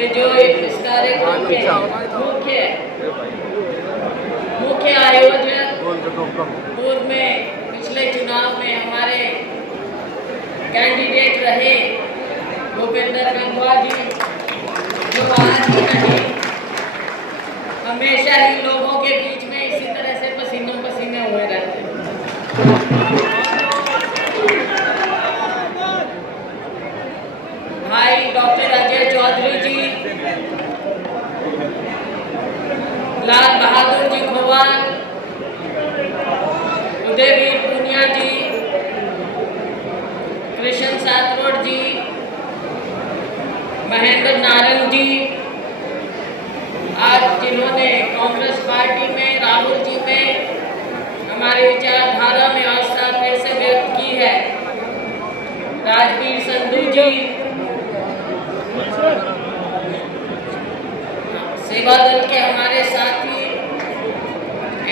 कि जो इस कार्यक्रम के मुख्य आयोजक पूर्व में पिछले चुनाव में हमारे कैंडिडेट रहे भूपेंद्र गंगवा जी, जो आज ही नहीं हमेशा ही लोगों के बीच में इसी तरह से पसीनों पसीने हुए रहते हैं। भाई डॉक्टर अजय चौधरी जी, लाल बहादुर जी खोवान, उदयवीर पूनिया जी, कृष्ण सातरोड जी, महेंद्र नारंग जी, आज जिन्होंने कांग्रेस पार्टी में राहुल जी में हमारी विचारधारा में आस्था फिर से व्यक्त की है, राजवीर संधू जी, सेवा दल के हमारे साथी,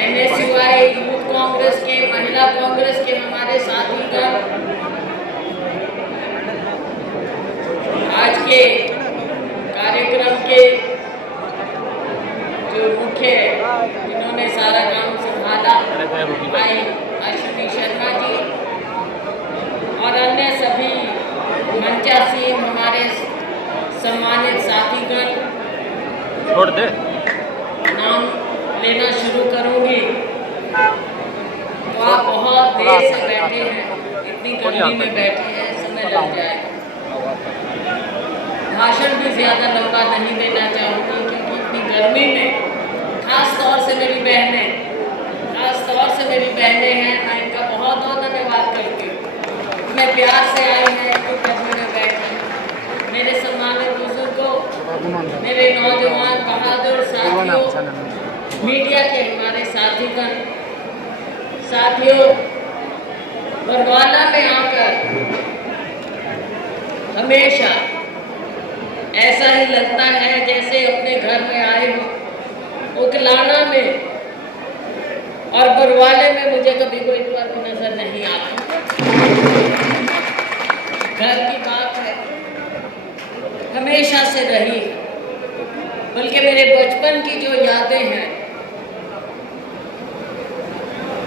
NSUI यूथ कांग्रेस के, महिला कांग्रेस के हमारे साथीगण, आज के कार्यक्रम के जो मुख्य जिन्होंने सारा काम संभाला, भाई अश्विनी शर्मा जी और अन्य सभी मंचासीन हमारे सम्मानित साथीगण, छोड़ दे नाम लेना शुरू करूंगी तो आप बहुत देर से बैठे हैं, इतनी गर्मी में बैठे हैं, समय लग जाएगा। भाषण भी ज्यादा लंबा नहीं देना चाहूंगी क्योंकि इतनी गर्मी में खास तौर से मेरी बहनें हैं, मैं इनका बहुत बहुत धन्यवाद करती हूँ। मैं प्यार से आई हैं तो गर्मी में बैठे, मेरे सम्मानित बुजुर्गों, मेरे नौजवान बहादुर साथियों, मीडिया के हमारे साथियों, बरवाला में आकर हमेशा ऐसा ही लगता है जैसे अपने घर में आए हो। उकलाना में और बरवाले में मुझे कभी कोई फर्क नजर नहीं आता। घर की बात है, हमेशा से रही, बल्कि मेरे बचपन की जो यादें हैं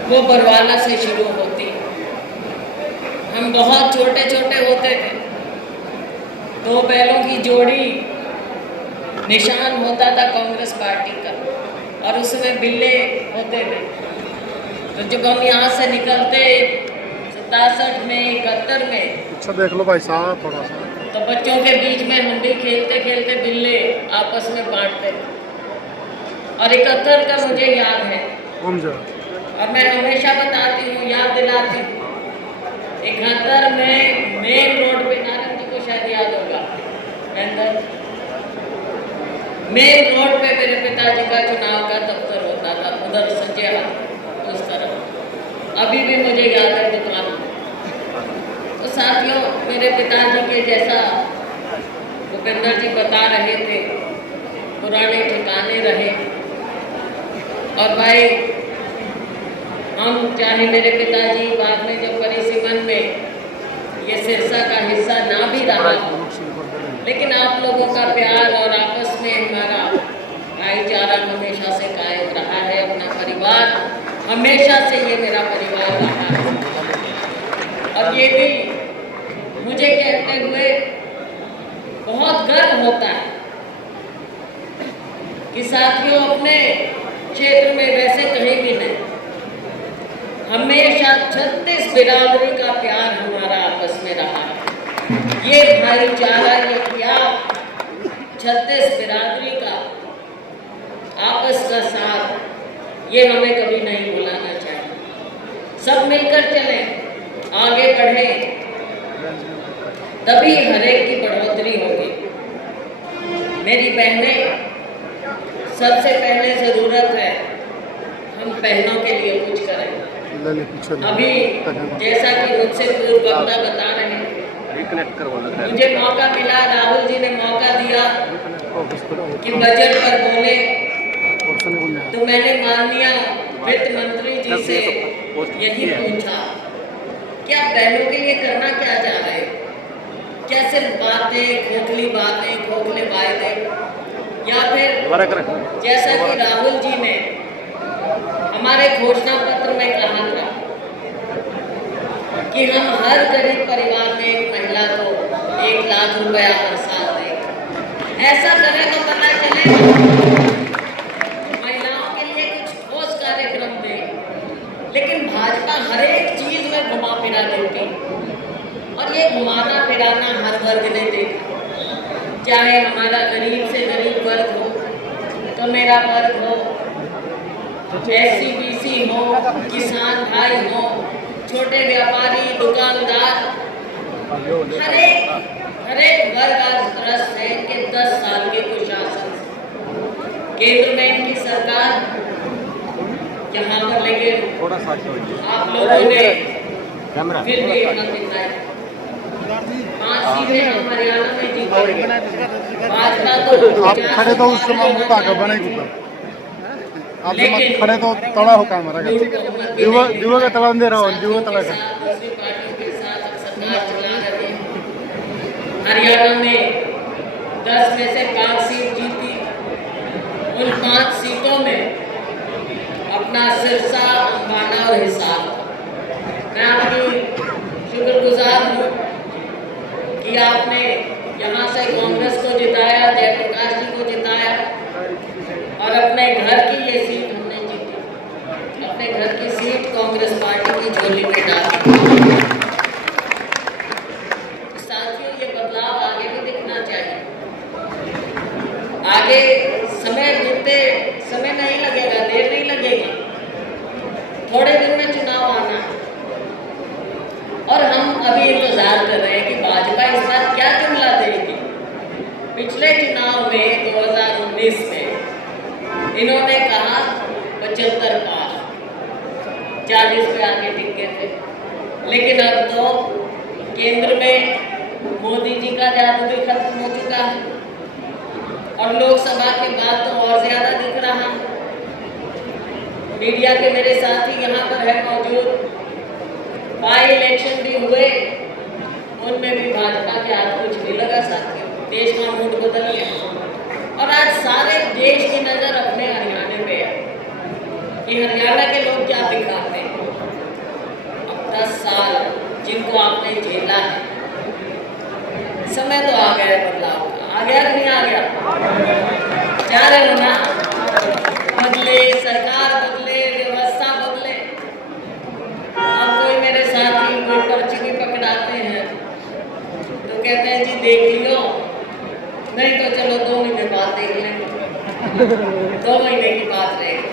वो बरवाला से शुरू होती। हम बहुत छोटे छोटे होते थे, 2 बैलों की जोड़ी निशान होता था कांग्रेस पार्टी का और उसमें बिल्ले होते थे। तो जब हम यहाँ से निकलते 67 में 71 में, अच्छा देख लो भाई साहब थोड़ा सा, तो बच्चों के बीच में हम भी खेलते खेलते बिल्ले आपस में बांटते थे। और 71 का मुझे याद है और मैं हमेशा बताती हूँ, याद दिलाती हूँ, 71 में मेन रोड पे, नारंग जी को शायद याद होगा, मेन रोड पे मेरे पिताजी का चुनाव का दफ्तर होता था, उधर सज्जे हाथ उस तरफ, अभी भी मुझे याद है दुकान। तो साथियों, मेरे पिताजी के जैसा भूपेंद्र जी बता रहे थे, पुराने ठिकाने रहे। और भाई, हम चाहे मेरे पिताजी बाद में जब परिसीमन में ये सिरसा का हिस्सा ना भी रहा, लेकिन आप लोगों का प्यार और आपस में हमारा भाईचारा हमेशा से कायम रहा है। अपना परिवार हमेशा से ये मेरा परिवार रहा है। और ये भी मुझे कहते हुए बहुत गर्व होता है कि साथियों, अपने क्षेत्र में वैसे कहीं भी नहीं, हमेशा 36 बिरादरी का प्यार हमारा आपस में रहा है। ये भाईचारा, ये प्यार, 36 बिरादरी का आपस का साथ, ये हमें कभी नहीं भुलाना चाहिए। सब मिलकर चलें, आगे बढ़ें, तभी हर एक की बढ़ोतरी होगी। मेरी बहनें, सबसे पहले ज़रूरत है हम बहनों के लिए कुछ करें। अभी जैसा कि मुझसे पूर्व वक्ता बता रहे हैं, मुझे मौका मिला, राहुल जी ने मौका दिया कि बजट पर बोले, तो मैंने माननीय वित्त मंत्री जी से यही पूछा कि आप बहनों के लिए करना क्या चाह रहे हैं? क्या सिर्फ बातें, खोखली बातें, खोखले वायदे? बड़ा करें। जैसा कि राहुल जी ने हमारे घोषणा पत्र में कहा था कि हम हर गरीब परिवार में एक महिला को 1 लाख रुपया हर साल दें। ऐसा करें तो पता चलेगा, महिलाओं के लिए कुछ ठोस कार्यक्रम दें। लेकिन भाजपा हर एक चीज में घुमा फिरा देती, और ये घुमाना फिराना हर वर्ग ने देखा। चाहे हमारा गरीब से गरीब वर्ग हो, तो मेरा वर्ग हो, SC BC हो, किसान भाई हो, छोटे व्यापारी, दुकानदार, हर एक वर्ग आज त्रस्त है कि 10 साल के कुशासन से केंद्र में इनकी सरकार यहाँ पर लेके आप लोगों ने फिर भी हिम्मत दिखाई। 5 सीटें हम हरियाणा में जीते। भाजपा तो आप खड़े तो उस समय मुद्दा का बने ऊपर आप लेकिन खड़े तो तड़ा हो काम रहा जुआ का तड़ा दे रहा हो जुआ तड़ा का दूसरी पार्टियों के साथ अब सरकार चला रहे हैं। हरियाणा में 10 में से 5 सीट जीती। उन 5 सीटों में अपना सिरसा, अंबाला और हिसार। मैं आपकी शुक्रगुजार हूँ कि आपने यहाँ से कांग्रेस को जिताया, जयप्रकाश जी को जिताया, और अपने घर की ये सीट हमने जीती। अपने घर की सीट कांग्रेस पार्टी की झोली में डाली। साथियों, ये बदलाव आगे भी दिखना चाहिए। आगे समय बीतते समय नहीं लगेगा, देर नहीं लगेगी, थोड़े दिन में चुनाव आना है। और हम अभी इंतजार कर रहे हैं कि भाजपा इस बार क्या जुमला देगी। पिछले चुनाव में 2019 में इन्होंने कहा 75 पार, 40 पे आके टिक गए थे। लेकिन अब तो केंद्र में मोदी जी का जादू भी खत्म हो चुका है, और लोकसभा के बाद तो और ज्यादा दिख रहा है। मीडिया के मेरे साथी यहाँ पर है मौजूद। बाई इलेक्शन भी हुए, उनमें भी भाजपा के हाथ कुछ नहीं लगा साथियों। देश का मूड बदल गया, और आज सारे देश की नजर अपने हरियाणा पे है कि हरियाणा के लोग क्या दिखाते हैं। अब 10 साल जिनको आपने झेला है, समय तो आ गया है बदलाव का। आ गया कि नहीं आ गया? जा रहे हो ना? बदले, सरकार बदले, व्यवस्था बदले। अब कोई मेरे साथी कोई पर्ची भी पकड़ाते हैं तो कहते हैं जी देख लियो, नहीं तो चलो 2 महीने बाद देख लेंगे। 2 महीने की बात रहेगी।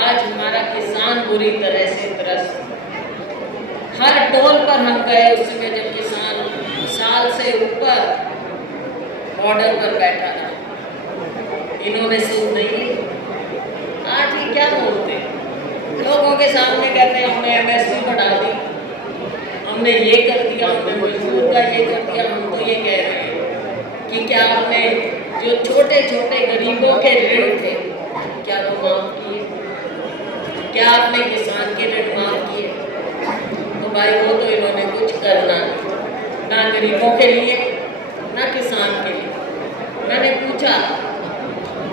आज हमारा किसान बुरी तरह से त्रस्त। हर टोल पर हम गए उस समय जब किसान साल से ऊपर बॉर्डर पर बैठा था। इन्होंने सूद नहीं ली। आज ही क्या बोलते, लोगों के सामने कहते हैं हमने MSP बढ़ा दी, हमने ये कर दिया, हमने मजदूर का ये कर दिया। हम तो ये कह रहे हैं कि क्या आपने जो छोटे छोटे गरीबों के ऋण थे, क्या वो माफ किए? क्या आपने किसान के ऋण माफ किए? तो भाई वो तो इन्होंने कुछ करना नहीं, ना गरीबों के लिए ना किसान के लिए। मैंने पूछा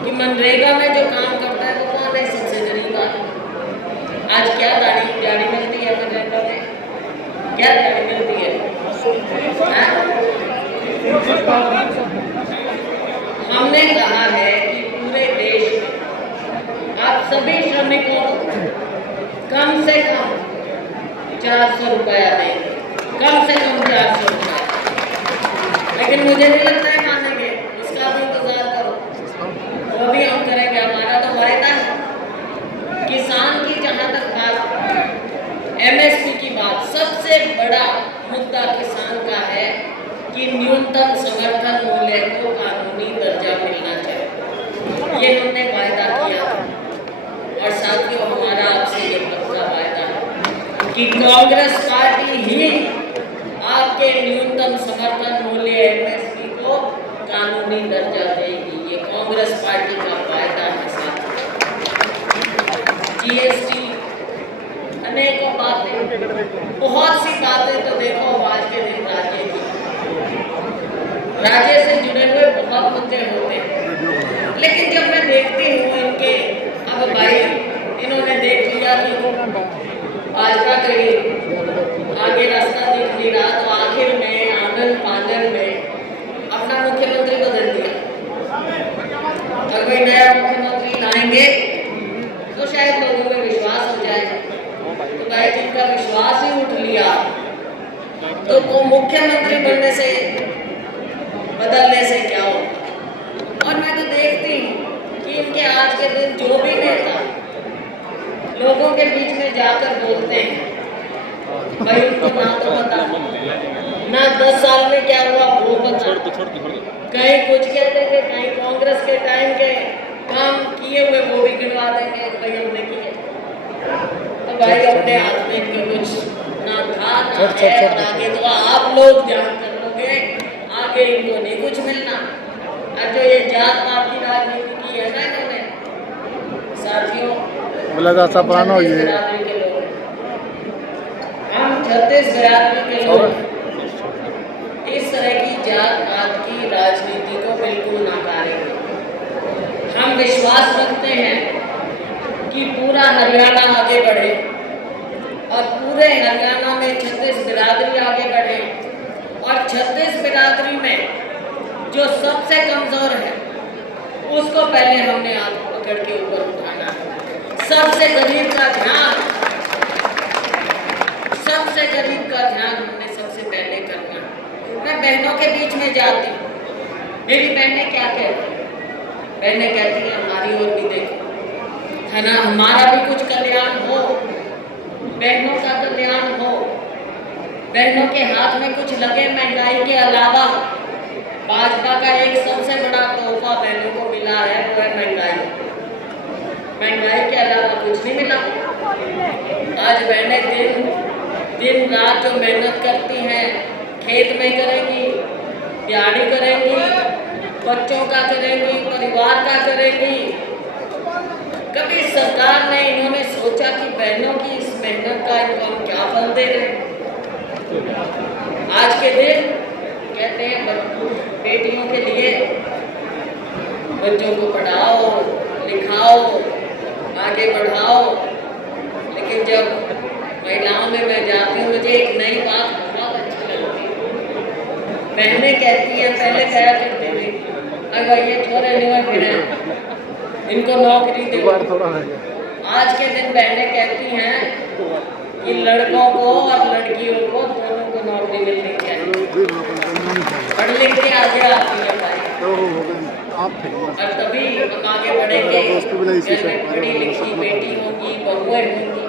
कि मनरेगा में जो काम करता है वो कौन है सबसे गरीब आदमी? आज क्या गाड़ी मिलती है मनरेगा में? क्या गाड़ी मिलती है? हमने कहा है कि पूरे देश में आप सभी श्रमिकों को कम से कम 400 रुपया देंगे, कम से कम 400 रुपया। लेकिन मुझे नहीं लगता है मानेंगे, उसका भी इंतजार करो, वो भी हम करेंगे। हमारा तो वायदा है। किसान की जहाँ तक बात, MSP की बात, सबसे बड़ा मुद्दा किसान का है कि न्यूनतम समर्थन मूल्य को कानूनी दर्जा मिलना चाहिए। ये हमने वायदा किया, और साथियों हमारा आपसे ये पक्का वायदा है कि कांग्रेस पार्टी ही आपके न्यूनतम समर्थन मूल्य MSP को कानूनी दर्जा देगी। ये कांग्रेस पार्टी का वायदा है साथियों। GST, अनेकों बातें, बहुत सी बातें तो देखो आज के दिन राज्य से जुड़े हुए बहुत मुद्दे होते हैं, भाजपा के आगे रास्ता दिख नहीं रहा, तो आखिर में आंगन पांगन में अपना मुख्यमंत्री बदल दिया। अगर कोई नया मुख्यमंत्री लाएंगे तो शायद लोगों में विश्वास हो जाए। तो भाई जिनका विश्वास ही उठ लिया तो वो मुख्यमंत्री बनने से बदलने से क्या होगा। और मैं तो देखती हूँ कि इनके आज के दिन जो भी नेता लोगों के बीच में जाकर बोलते हैं, भाई उनको ना तो पता, ना 10 साल में क्या हुआ वो पता। कहीं कुछ कह देंगे, कहीं कांग्रेस के टाइम के काम किए हुए वो भी गिनवा देंगे, भाई हमने किए। तो भाई अपने हाथ में इनके कुछ ना था ना है, और आगे तो आप लोग जान कर लोगे, आगे इनको नहीं कुछ मिलना। और जो ये जात पात की राजनीति की है ना इन्होंने, साथियों बोला जाता पुराना हो ये हम 36 बिरादरी के लोग इस तरह की जात पात की राजनीति को बिल्कुल नकारेंगे। हम विश्वास रखते हैं कि पूरा हरियाणा आगे बढ़े और पूरे हरियाणा में 36 बिरादरी आगे बढ़े, और 36 बिरादरी में जो सबसे कमजोर है उसको पहले हमने हाथ पकड़ के ऊपर उठाना है। सबसे गरीब का ध्यान हमने सबसे पहले करना है। मैं बहनों के बीच में जाती हूँ, मेरी बहनें क्या कहती हैं? बहनें कहती हैं हमारी ओर भी देखो, है ना, हमारा भी कुछ कल्याण हो, बहनों का कल्याण हो, बहनों के हाथ में कुछ लगे। महंगाई के अलावा भाजपा का एक सबसे बड़ा तोहफा बहनों को मिला है, वो है महंगाई। महंगाई के अलावा कुछ नहीं मिला। आज बहनें दिन रात जो मेहनत करती हैं, खेत में करेंगी, दिहाड़ी करेंगी, बच्चों का करेंगी, परिवार का करेंगी। कभी सरकार ने इन्होंने सोचा कि बहनों की इस मेहनत का इनको हम क्या फल दे रहे हैं? आज के दिन कहते हैं बेटियों के लिए बच्चों को पढ़ाओ लिखाओ आगे बढ़ाओ, लेकिन जब महिलाओं में मैं जाती हूँ मुझे एक नई बात बहुत अच्छी लगती है। बहनें कहती हैं, पहले कहा करते थे अगर ये छोरे नहीं हुए फिर इनको नौकरी दे। आज के दिन बहनें कहती हैं कि लड़कों को और लड़कियों को दोनों को नौकरी मिलनी चाहिए, पढ़ लिख के आगे आती है भाई, और तभी हम आगे बढ़ेंगे। घर में पढ़ी लिखी बेटी होगी, बहुएं होंगी,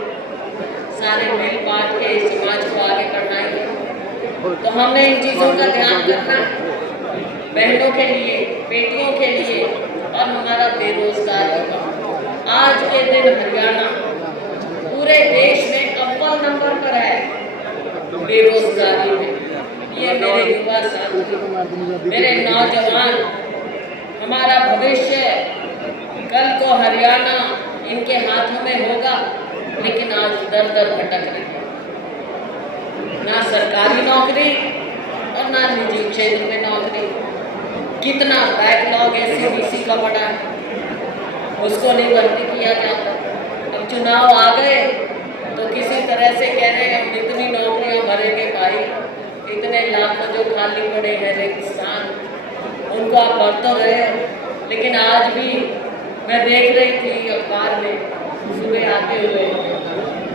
सारे मिल बांट के समाज को आगे बढ़ाएंगे। तो हमने इन चीज़ों का ध्यान रखना, बहनों के लिए, बेटियों के लिए, और हमारा बेरोजगार युवा। आज के दिन हरियाणा पूरे देश में अव्वल नंबर पर है बेरोजगारी में। ये मेरे युवा साथी, मेरे नौजवान, हमारा भविष्य, कल को हरियाणा इनके हाथों में होगा, लेकिन आज दर दर भटक रहे हैं। ना सरकारी नौकरी और ना निजी क्षेत्र में नौकरी। कितना बैकलॉग SCBC का पड़ा है, उसको नहीं भर्ती किया जाता। अब चुनाव आ गए तो किसी तरह से कह रहे हैं हम इतनी नौकरियां भरेंगे भाई, इतने लाखों जो खाली पड़े हैं रेगिस्तान, उनको आप भर तो रहे हो। लेकिन आज भी मैं देख रही थी अखबार में सुबह आते हुए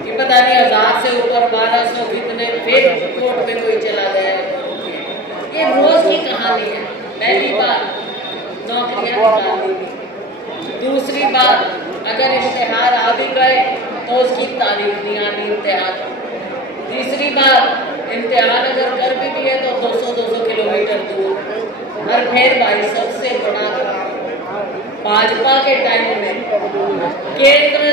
कि पता नहीं 1000 से ऊपर 1200 कितने फिर कोर्ट में कोई चला गया। ये रोज की कहानी है। पहली बात नौकरियां निकाल दी, दूसरी बात अगर इश्तेहार आ भी गए तो उसकी तारीख नहीं आनी इम्तिहान, तीसरी बात इम्तिहान अगर कर भी दिए तो 200-200 किलोमीटर दूर। और फिर भाई सबसे बड़ा भाजपा के टाइम में केंद्र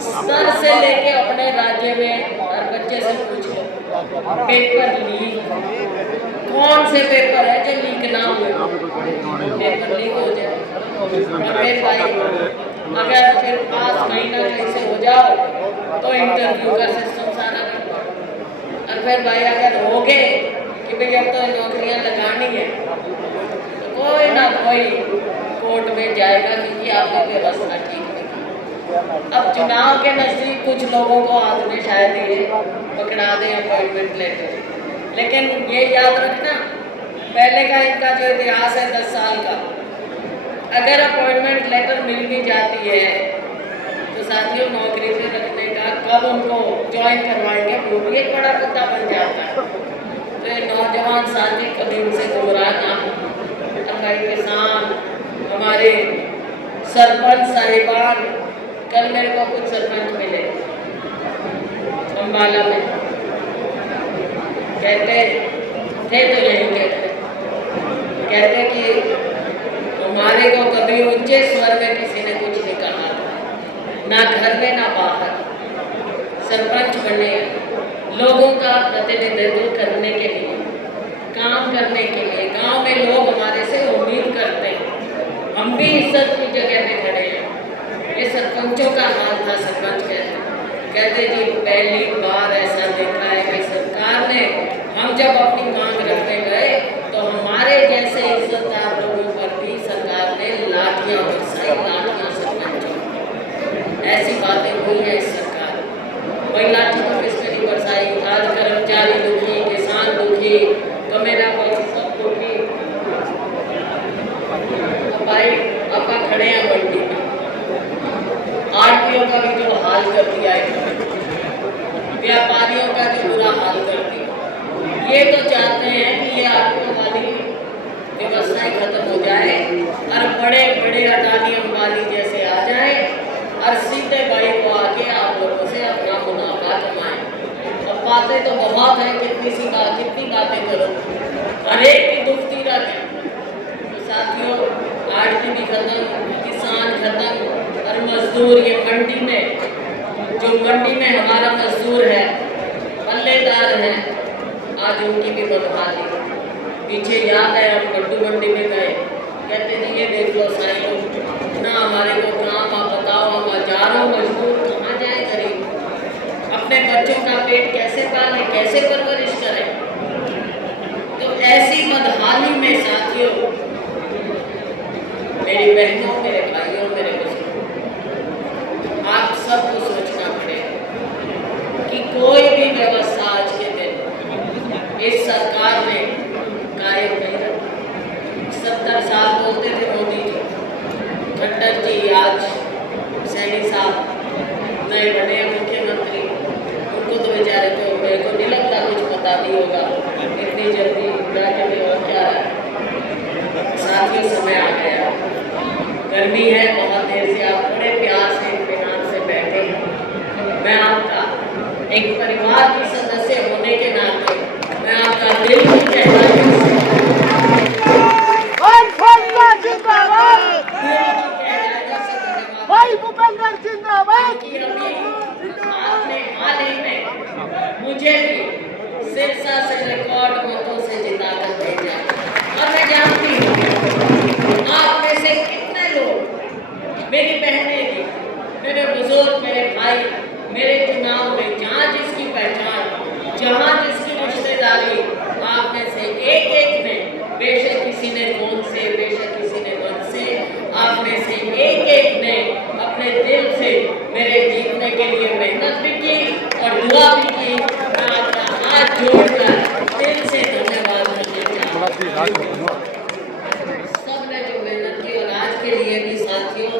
स्तर से लेके अपने राज्य में हर बच्चे से पूछ लो पेपर लीक, कौन से पेपर है जो लीक ना हुए? पेपर लीक हो जाए फिर भाई अगर फिर 5 महीना कैसे हो जाओ तो इंटरव्यू का सिस्टम सारा कर दो। और फिर भाई अगर हो गए कि भाई अब तो नौकरियां लगानी है तो कोई ना कोई कोर्ट में जाएगा क्योंकि आपकी व्यवस्था ठीक नहीं। अब चुनाव के नज़दीक कुछ लोगों को आपने शायद ये पकड़ा दें अपॉइंटमेंट लेटर, लेकिन ये याद रखना पहले का इनका जो इतिहास है 10 साल का, अगर अपॉइंटमेंट लेटर मिल भी जाती है तो साथियों नौकरी पे रखने का कब उनको ज्वाइन करवाएंगे वो भी एक बड़ा मुद्दा बन जाता है। तो ये नौजवान साथी कभी उनसे गुमराह ना हो। भाई किसान, हमारे सरपंच साहिबान, कल मेरे को कुछ सरपंच मिले अम्बाला में, कहते थे तो नहीं कहते कि हमारे को कभी ऊंचे स्वर में किसी ने कुछ नहीं कहा था, ना घर में ना बाहर। सरपंच बने लोगों का प्रतिनिधित्व करने के लिए, काम करने के लिए, गांव में लोग हमारे से उम्मीद करते हैं, हम भी इज्जत की जगह पे खड़े हैं। ये सरपंचों का हाल था। सरपंच कहते जी पहली बार ऐसा देखा है कि सरकार ने, हम जब अपनी मांग रखने गए तो हमारे जैसे इज्जतदार लोगों पर भी सरकार ने लाठियां बरसाई, लाठियां सरपंचों। ऐसी बातें हुई है इस सरकार में। वही लाठी तो किसने नहीं बरसाई। आज कर्मचारी दुखी, किसान दुखी, तो मेरा सब दुखी। तो भाई आपका खड़े हैं मंडी में, आरटीओ का भी जो हाल कर दिया है, व्यापारियों का जो बुरा हाल कर दिया, ये तो चाहते हैं कि ये आरटीओ वाली व्यवस्थाएं खत्म हो जाए और बड़े बड़े अडानी अंबानी जैसे आ जाए और सीधे भाई को आके आप लोगों से अपना मुनाफा कमाएं। अब बातें तो बहुत हैं, कितनी बातें करो, हर एक की दुखती रखें। तो साथियों आरटी भी खत्म, किसान खत्म और मजदूर, ये मंडी में हमारा मजदूर है, पल्लेदार है, आज उनकी भी बदहाली। पीछे याद है हम गड्ढू मंडी में गए, कहते जी ये देख लो साईं लोग ना हमारे को काम, आप बताओ हम हजारों मजदूर कहाँ जाए गरीब, अपने बच्चों का पेट कैसे पालें, कैसे परवरिश करें। तो ऐसी बदहाली में साथियों, मेरी बहनों, मेरे भाइयों, मेरे बुजुर्गों, आप सबको सोचना पड़ेगा कि कोई भी व्यवस्था आज के दिन इस सरकार ने कायम नहीं रखी। 70 साल बोलते थे मोदी जी, खट्टर जी, आज सैनी साहब नए बने मुख्यमंत्री, उनको तो बेचारे को मेरे को नहीं लगता कुछ पता नहीं होगा इतनी जल्दी जाके भी और क्या है। साथियों समय आ गया, गर्मी है, बहुत देर से आप बड़े प्यार से इत्मीनान से बैठे हैं। मैं आपका एक परिवार की सदस्य होने के नाते मैं आपका दिल की गहराई से भाई भूपेंद्र जिंदाबाद। आपने हाल ही में मुझे भी सिरसा से रिकॉर्ड मतों से जिताकर भेजा और मैं जानती हूँ आप में से कितने लोग, मेरी बहनें भी, मेरे बुजुर्ग, मेरे भाई, मेरे चुनाव में जहाँ जिसकी पहचान, जहाँ जिसकी रिश्तेदारी, आप में से एक ने, बेशक किसी ने फोन से, बेशक किसी ने मन से, आप में से एक ने अपने दिल से मेरे जीतने के लिए मेहनत भी की और दुआ भी की। मैं आपका हाथ जोड़कर दिल से धन्यवाद करना चाहता हूँ। सबने जो मेहनत की और आज के लिए भी साथियों